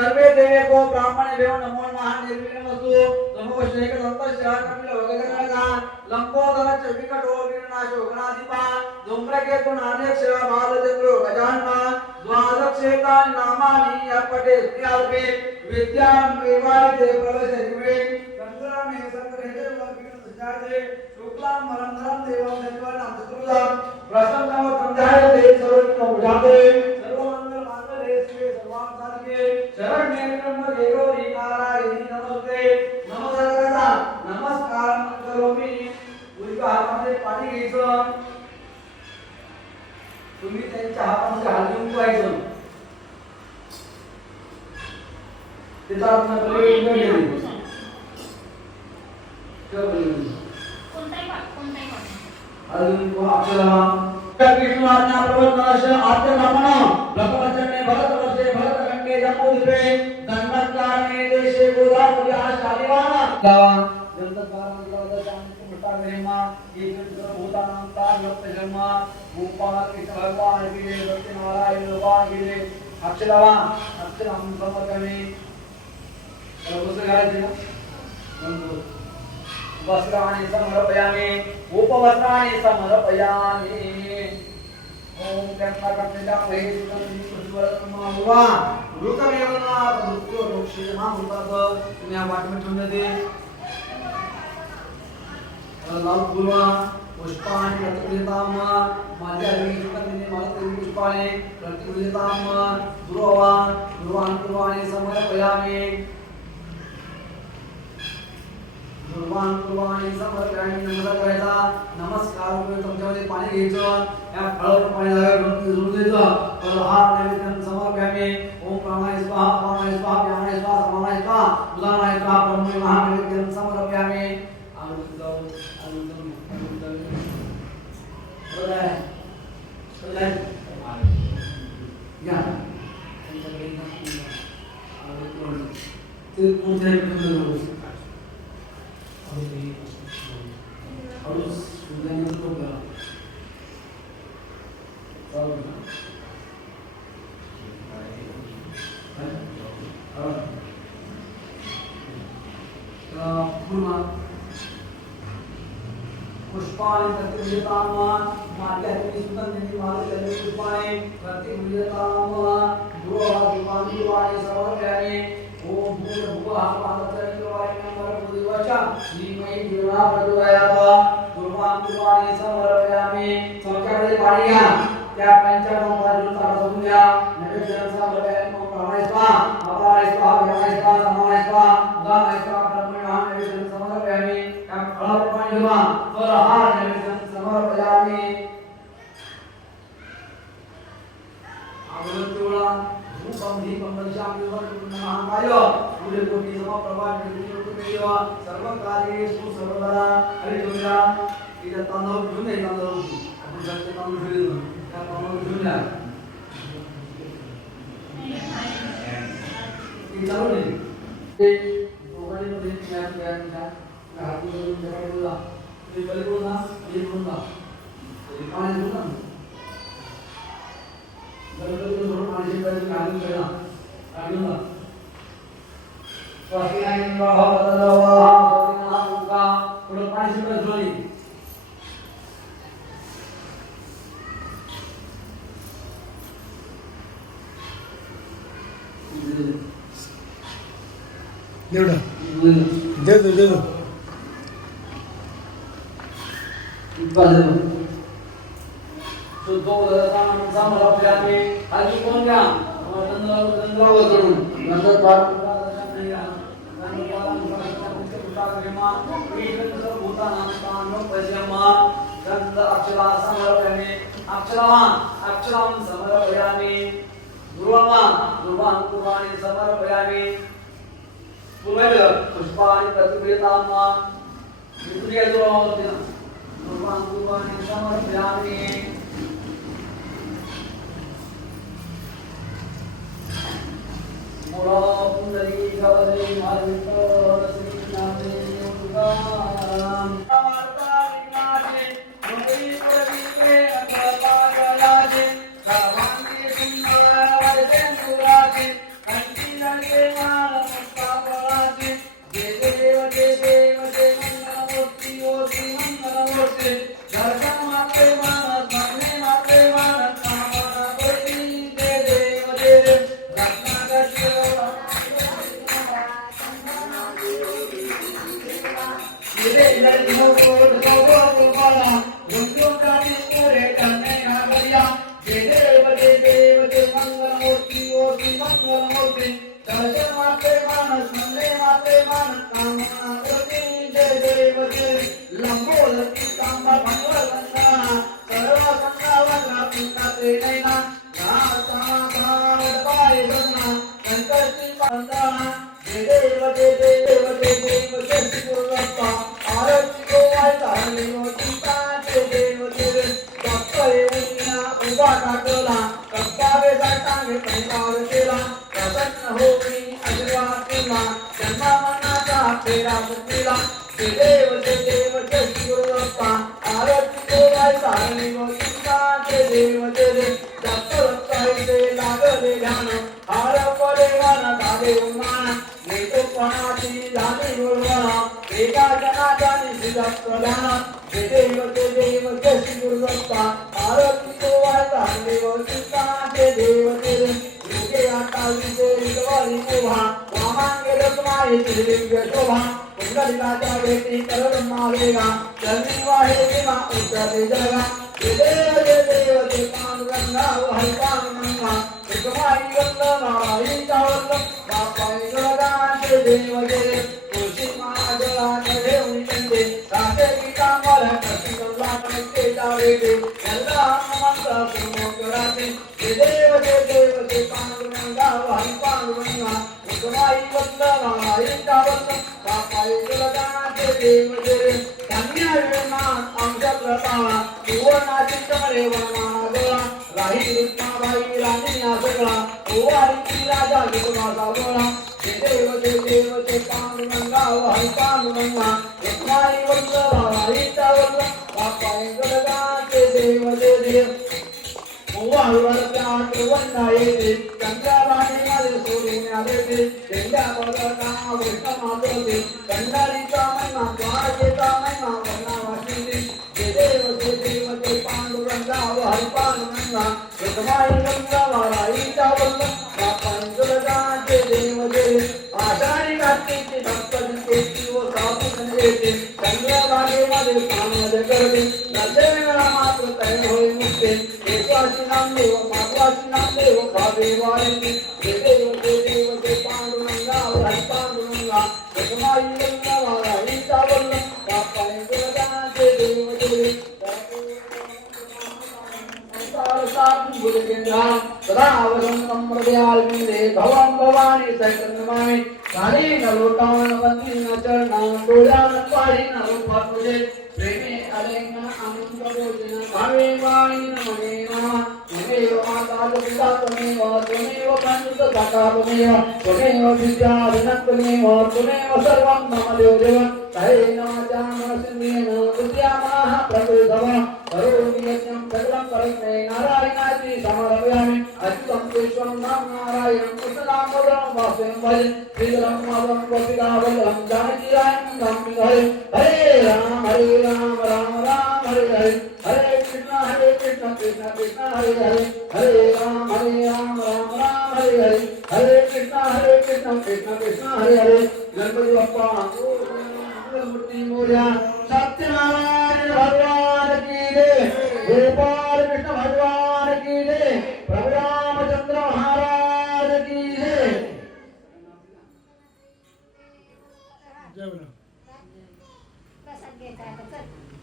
सर्वे देवेको ब्राह्मणेभ्यो नमो नमः निर्विघ्नमस्तु नमो श्रीकदन्तश्रीकमिलो योगजनका लंबोदर चविकटो विनाशो गणाधिपा धूम्रकेतु नान्यक्ष बालचंद्रो गजानना द्वादशेतानि नामानि अपटे स्त्रियाल्पे विद्यां विवाहिते प्रवेशे संग्रामे संग्रहे वर्गीय शुक्लां मरंधरं देवं देवानां चतुर्भुजां प्रसन्नं संध्याये सर्वज्ञ उजाते सर्वमंगल मांगल्ये शिवे सर्वार्थसाधिके शरण्ये त्र्यंबके गौरी नारायणी नमस्ते नमस्कार नमस्कार करोमि उजव्या हातामध्ये पाणी घ्यायचं तुम्ही त्यांच्या हातामध्ये हलवून पाहायचं त्याचा अर्थ प्रयोग न घेणे अजून अक्षरा कृष्ण आज्ञा प्रवर्तनाश आद्य ब्राह्मण लोकवचने भरत वर्षे भरत गंगे जम्बूद्वीपे दंडकारणे देशे गोदावरी आशालिवान गावा जंतकारणाला शांती मोठा महिमा एकत्र भूतानां तारवत जन्म गोपाल कृष्ण भगवान गिरे सत्यनारायण भगवान गिरे अक्षरावा अक्षराम समर्पणे कसं करायचं ना वस्त्राणि समर्पयामि उपवस्त्राणि समर्पयामि ओम गणपतये महेश्वरत्मवा रुकमेवना रुक्यो रोक्षेमा मुतात तुम्ही या वाटमध्ये ठेवून दे लाल फुलवा पुष्पाणि प्रतिगृहीताम माझ्या विष्णुने मला ते पुष्पाणे प्रतिगृहीताम दुर्वान् समर्पयामि दुर्वान् समर्पयामि नमस्कार करायचा नमस्कार तुमच्यामध्ये पाणी घ्यायचं या फळावर पाणी जोडून द्यायचं तर हा नैवेद्य समर्पयामि ओम प्राणाय स्वाहा अपानाय स्वाहा व्यानाय स्वाहा समानाय स्वाहा उदानाय स्वाहा ब्रह्मणे महानैवेद्यं समर्पयामि या ते कोणत्याही harus sudah coba tahu पुन्हा पुष्पाणि प्रतिगृहीताम माझ्या सुगंधिनी मालकले पुष्पाणि प्रतिगृहीताम दुर्वान् समर्पयामि ओम भूर्भुवः पादचरणवारिणं वरपुदिवचा नीमयी देवा प्रचोदयात् दुर्वान् समर्पयामि चमच्यामध्ये पाणी घ्या त्या पंचामृतातून तारसून घ्या नैवेद्य समर्पयामि ओम प्राणाय स्वाहा अपानाय स्वाहा व्यानाय स्वाहा समानाय स्वाहा उदानाय स्वाहा ब्रह्मणे महानैवेद्यं समर्पयामि त्या फळावर पाणी घ्या तर हा नैवेद्य समर्पयामि आवडतोळा रूपम दीपम दर्शयामि महाकाय पुरे कोटी समप्रभा निर्विघ्नमेव सर्व कार्येषु सर्वदा हरितुला इथं तांदूळ घेऊन ये तांदूळ आपण सगळे तांदूळ घेऊन त्या तांदूळ घेऊन या की चालू नाही ते दोघांनी मध्ये त्या हाती घेऊन जगायला ते पलीकडून ना हे करून ना ते पाणी घेऊन ना जर पाणी शिकायचं घालून गेला काढून ना स्वास्तिनायन भावतलवा स्वास्तिनामुका पुढे पाणी शिकत जोडी देवडा दे तो दो समर्पयामि आधी कोण घ्या दंडरावर करून नंतर पाठ अक्षरां समर्पयामि दुर्वान् समर्पयामि पुष्पाणि प्रतिगृहीताम दुर्वान् समर्पयामि मोरा पुंडरी गवदे मार्मितो श्री नामे योगाराम वार्ता विनाशे मुंडी पुरवीले अंधपागलाजे कामांगे सुंदर वरदे सुराजे कंठी नगे होती दर्शन मात्रे मान स्मरणे मात्रे मान कामना करती जय देव जय लंबोदरी कांबा भंवर वंदना सर्व संगावना पिंडाते नैना पाय गणना कंकटी वंदना जय देव जय देव जय देव जय श्री गुरुदत्ता आरती गोवाय धारणी मोतीता जय देव जय देव डॉक्टर येऊना उभा टाकला कप्पावे टांगे पैमावर केला प्रसन्न होई आशीर्वाद केला जन्मा मनाचा फेरा सुटला जय देव जय देव जय श्री गुरुदत्ता आरती गोवाय धारणी मोतीता जय देव जय देव डॉक्टर कायदे लागले ध्यान हार परेवाना धागे उन्हाना नेतो पणाची झाली गुरुवाना एका जनाचा निशिदत्त ध्यान जय देव जय श्री गुरुदत्ता आरती गोवाय धारणी मोतीता जय देव जय देव युगे आता विजय विद्वारी शोभा वामांगे रत्नाये दिव्य शोभा कुंडलिकाच्या भेटी करून मावेगा चरणी वाहे विमा उच्चते जगा जय देव जय पांडुरंगा हरि पांडुरंगा एकमाई वंदना हरी चावंद बापाई गळगा जय देव जय देव तुळशी महाजला ठेवणी कंदे राजे गीतांबर कशी कल्ला कणके जावेगे यल्ला मंत्र सुनो कराते जय देव जय पांडुरंगा हरि पांडुरंगा एकमाई वंदना हरी चावंद बापाई गळगा जय देव जय देव कन्या विमान आमच्या प्रताळा सुवर्णाची कमरे वनमागला राही रुक्माबाई राणी आसगळा ओवारीची राजा विष्णुमाचा गोळा जय देव जय पांडुरंगा हरी पांडुरंगा एकमाई वंदना हरी चावंद बापाई गळगा जय देव ओवाळवरच्या वंदा येते चंद्राबाई मध्ये सोडण्यात येते तेंड्या पदका विष्णू मातोते कंडारीचा महिमा द्वारकेचा महिमा वर्णावाची जय देव जय पांडुरंगा हरी पांडुरंगा एकमाई वंदना हरी चावंद बापाई गळगा जय देव आषाढी कार्तिकी भक्त दिसते व साधू संदेते चंद्रभागेमध्ये पाण्यात करते नरदेवाला मात्र तैन होई मुक्ते एकवाची नामदेव माधवाची नामदेव भावे वाळते जय देव जय पांडुरंगा हरी पांडुरंगा एकमाई वंदना हरी चावंद बापाई गळगा जय देव जय सदा वसंतं हृदयाल्मिने भवं भवानी सैतन्यमामि कालेन लोटान वन्दीन चरणान डोळ्यान पाळीन रूपातुजे प्रेमे अलेन आनंदबोधिन भावे वाणीन मनेना त्वमेव माता पिता त्वमेव बन्धुः सखा त्वमेव विद्या विनत्वमेव त्वमेव सर्वं मम देव तैन जामसिंहेन विद्यामः प्रकृतव करोमि यज्ञं सकलं परस्मै नारायणाति समर्पयामि अच्युतं केशवं नाम नारायणं कृष्णदामोदरं वासुदेवं भजे श्रीधरं माधवं गोपिकावल्लभं जानकीरायं हरे हरे राम राम राम हरे हरे हरे कृष्ण कृष्ण हरे हरे हरे राम राम राम हरे हरे हरे कृष्ण कृष्ण हरे हरे गणपति बप्पा मूर्ति मोरया सत्यनारायण भगवान की जय गोपाल कृष्ण भगवान की जय प्रभु रामचंद्र महाराज की जय जय बोला प्रसाद घ्यायचा आहे आता, चल.